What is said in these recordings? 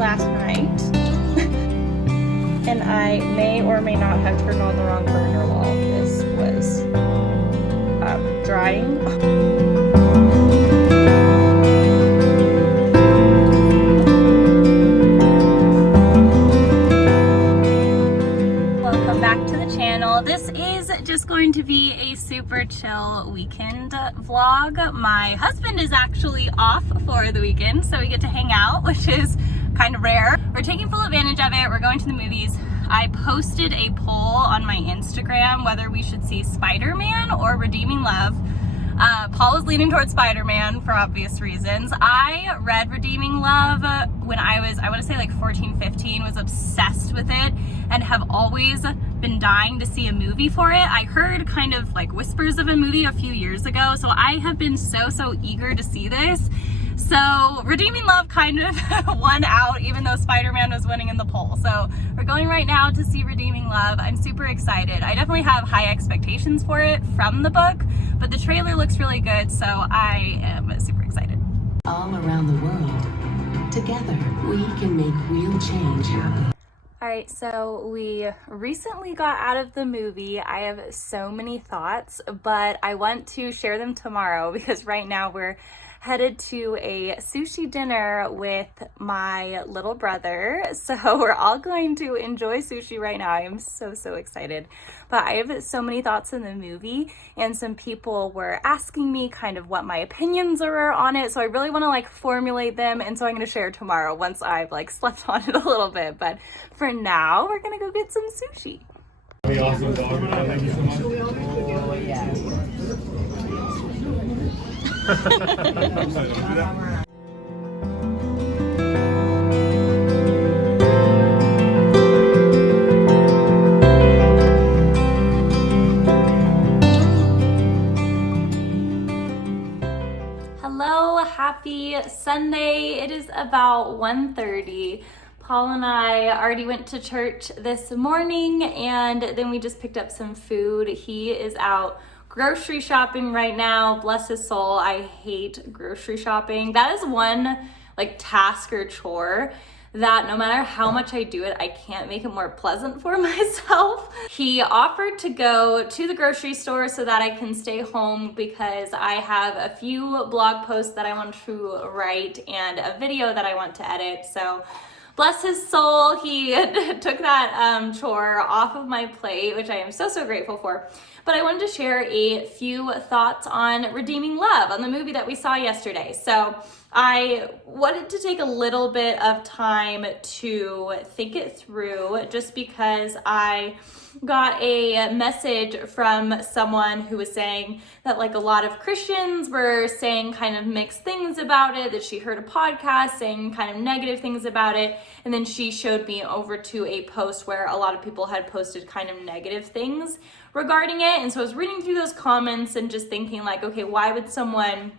last night, and I may or may not have turned on the wrong burner while this was drying. Welcome back to the channel. This is just going to be a super chill weekend vlog. My husband is actually off for the weekend, so we get to hang out, which is kind of rare. We're taking full advantage of it. We're going to the movies. I posted a poll on my Instagram whether we should see Spider-Man or Redeeming Love. Paul was leaning towards Spider-Man for obvious reasons. I read Redeeming Love when I want to say like 14, 15, was obsessed with it and have always been dying to see a movie for it. I heard kind of like whispers of a movie a few years ago, so I have been so eager to see this. So Redeeming Love kind of won out, even though Spider-Man was winning in the poll. So we're going right now to see Redeeming Love. I'm super excited. I definitely have high expectations for it from the book, but the trailer looks really good, so I am super excited. All around the world, together we can make real change happen. All right, so we recently got out of the movie. I have so many thoughts, but I want to share them tomorrow because right now we're headed to a sushi dinner with my little brother. So we're all going to enjoy sushi right now. I am so excited. But I have so many thoughts in the movie, and some people were asking me kind of what my opinions are on it. So I really want to like formulate them, and so I'm going to share tomorrow once I've like slept on it a little bit. But for now, we're going to go get some sushi. Awesome, dog. Thank you so much. Oh, yeah. Hello, happy Sunday. It is about 1:30. Paul and I already went to church this morning, and then we just picked up some food. He is out grocery shopping right now. Bless his soul. I hate grocery shopping. That is one like task or chore that no matter how much I do it, I can't make it more pleasant for myself. He offered to go to the grocery store so that I can stay home because I have a few blog posts that I want to write and a video that I want to edit. So bless his soul, he took that chore off of my plate, which I am so grateful for. But I wanted to share a few thoughts on Redeeming Love, on the movie that we saw yesterday. So I wanted to take a little bit of time to think it through, just because I got a message from someone who was saying that like a lot of Christians were saying kind of mixed things about it, that she heard a podcast saying kind of negative things about it, and then she showed me over to a post where a lot of people had posted kind of negative things regarding it. And so I was reading through those comments and just thinking like, okay, why would someone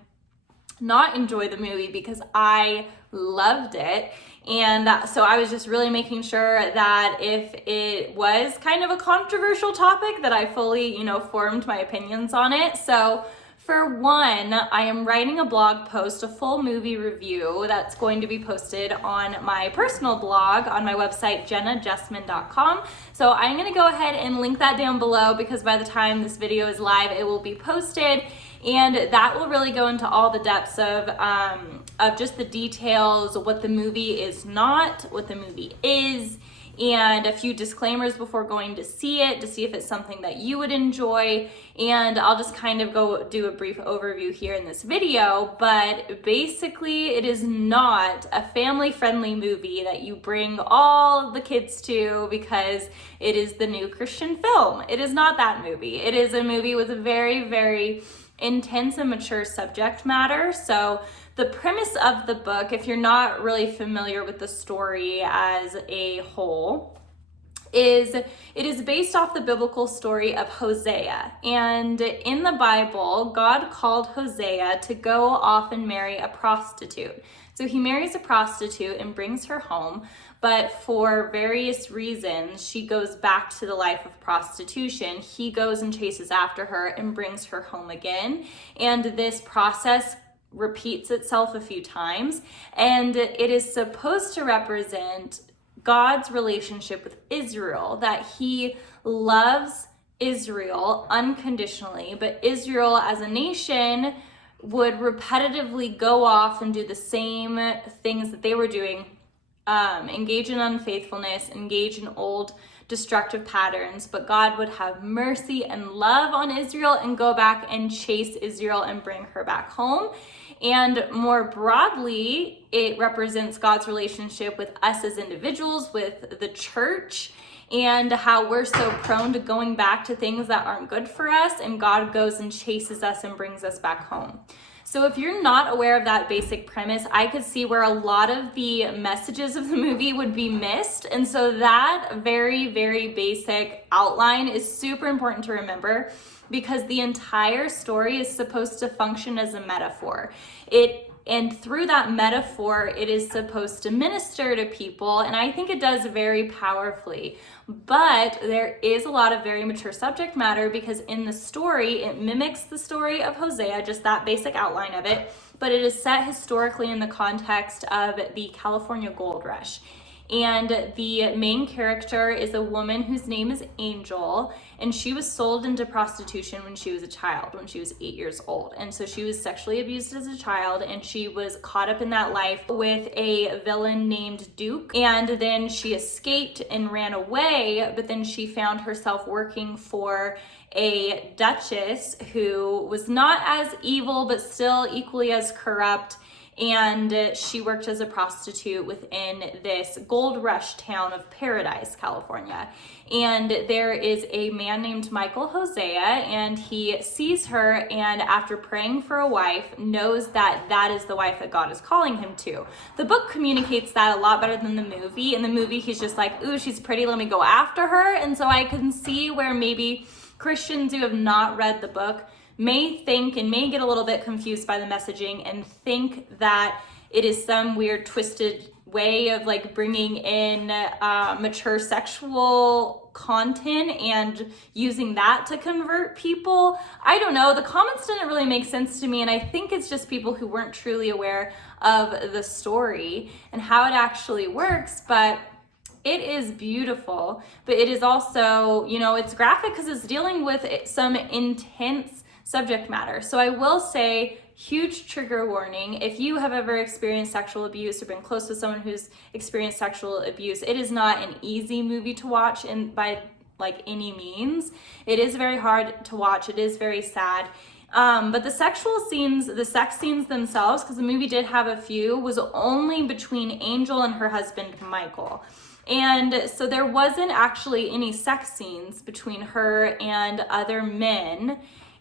not enjoy the movie? Because I loved it. And so I was just really making sure that if it was kind of a controversial topic, that I fully, formed my opinions on it. So for one, I am writing a blog post, a full movie review that's going to be posted on my personal blog on my website, jennajessman.com. So I'm going to go ahead and link that down below, because by the time this video is live, it will be posted. And that will really go into all the depths of just the details, what the movie is not, what the movie is, and a few disclaimers before going to see it, to see if it's something that you would enjoy. And I'll just kind of go do a brief overview here in this video, but basically it is not a family-friendly movie that you bring all the kids to because it is the new Christian film. It is not that movie. It is a movie with a very intense and mature subject matter. So the premise of the book, if you're not really familiar with the story as a whole, is it is based off the biblical story of Hosea. And in the Bible, God called Hosea to go off and marry a prostitute. So he marries a prostitute and brings her home, but for various reasons, she goes back to the life of prostitution. He goes and chases after her and brings her home again. And this process repeats itself a few times, and it is supposed to represent God's relationship with Israel, that he loves Israel unconditionally, but Israel as a nation would repetitively go off and do the same things that they were doing, engage in unfaithfulness, engage in old destructive patterns, but God would have mercy and love on Israel and go back and chase Israel and bring her back home. And more broadly, it represents God's relationship with us as individuals, with the church, and how we're so prone to going back to things that aren't good for us, and God goes and chases us and brings us back home. So if you're not aware of that basic premise, I could see where a lot of the messages of the movie would be missed. And so that very, very basic outline is super important to remember, because the entire story is supposed to function as a metaphor. And through that metaphor, it is supposed to minister to people, and I think it does very powerfully. But there is a lot of very mature subject matter, because in the story, it mimics the story of Hosea, just that basic outline of it, but it is set historically in the context of the California gold rush. And the main character is a woman whose name is Angel, and she was sold into prostitution when she was a child, when she was 8 years old. And so she was sexually abused as a child, and she was caught up in that life with a villain named Duke. And then she escaped and ran away, but then she found herself working for a duchess who was not as evil, but still equally as corrupt. And she worked as a prostitute within this gold rush town of Paradise, California. And there is a man named Michael Hosea, and he sees her, and after praying for a wife, knows that that is the wife that God is calling him to. The book communicates that a lot better than the movie. In the movie, he's just like, ooh, she's pretty, let me go after her. And so I can see where maybe Christians who have not read the book may think and may get a little bit confused by the messaging and think that it is some weird twisted way of like bringing in mature sexual content and using that to convert people. I don't know, the comments didn't really make sense to me, and I think it's just people who weren't truly aware of the story and how it actually works. But it is beautiful, but it is also, you know, it's graphic because it's dealing with some intense subject matter. So I will say, huge trigger warning, if you have ever experienced sexual abuse or been close to someone who's experienced sexual abuse, it is not an easy movie to watch by like any means. It is very hard to watch. It is very sad. But the sexual scenes, the sex scenes themselves, because the movie did have a few, was only between Angel and her husband, Michael. And so there wasn't actually any sex scenes between her and other men.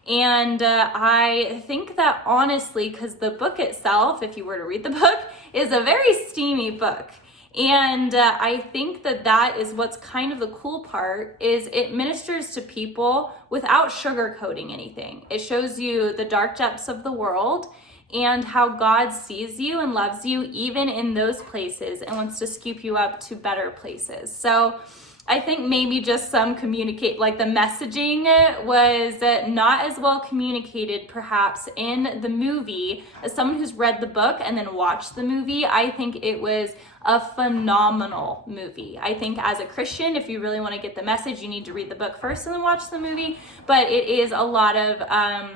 And I think that honestly, because the book itself, if you were to read the book, is a very steamy book. And I think that that is what's kind of the cool part, is it ministers to people without sugarcoating anything. It shows you the dark depths of the world and how God sees you and loves you even in those places and wants to scoop you up to better places. So I think maybe just some like the messaging was not as well communicated perhaps in the movie. As someone who's read the book and then watched the movie, I think it was a phenomenal movie. I think as a Christian, if you really want to get the message, you need to read the book first and then watch the movie. But it is a lot of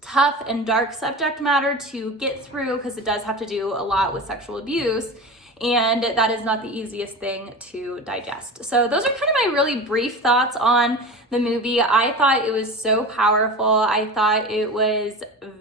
tough and dark subject matter to get through, because it does have to do a lot with sexual abuse. And that is not the easiest thing to digest. So those are kind of my really brief thoughts on the movie. I thought it was so powerful. I thought it was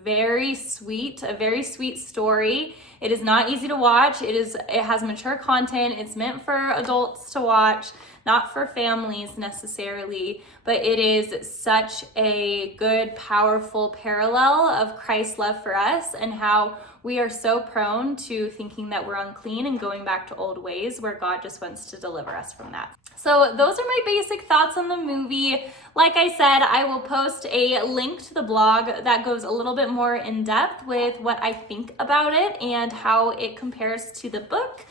very sweet, a very sweet story. It is not easy to watch. It has mature content. It's meant for adults to watch, not for families necessarily, but it is such a good, powerful parallel of Christ's love for us and how we are so prone to thinking that we're unclean and going back to old ways, where God just wants to deliver us from that. So those are my basic thoughts on the movie. Like I said, I will post a link to the blog that goes a little bit more in depth with what I think about it and how it compares to the book.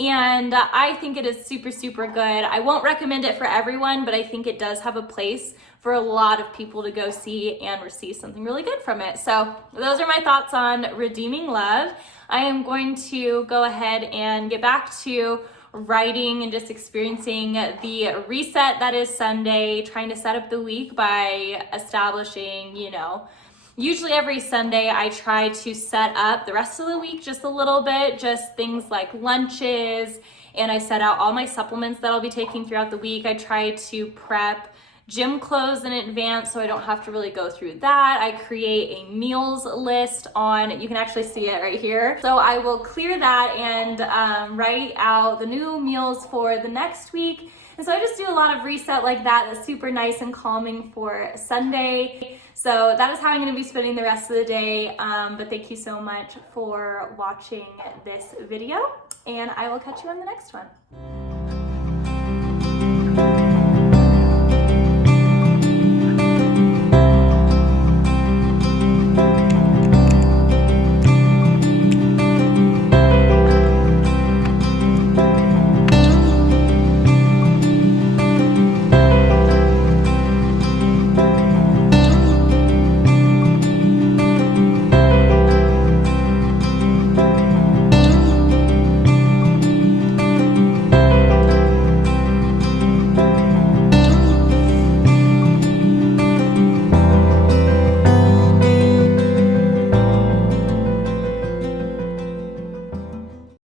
and I think it is super, super good. I won't recommend it for everyone, but I think it does have a place for a lot of people to go see and receive something really good from it. So those are my thoughts on Redeeming Love. I am going to go ahead and get back to writing and just experiencing the reset that is Sunday, trying to set up the week by establishing, usually every Sunday I try to set up the rest of the week just a little bit, just things like lunches, and I set out all my supplements that I'll be taking throughout the week. I try to prep gym clothes in advance so I don't have to really go through that. I create a meals list you can actually see it right here. So I will clear that and write out the new meals for the next week. And so I just do a lot of reset like that. That's super nice and calming for Sunday. So that is how I'm going to be spending the rest of the day. But thank you so much for watching this video, and I will catch you on the next one.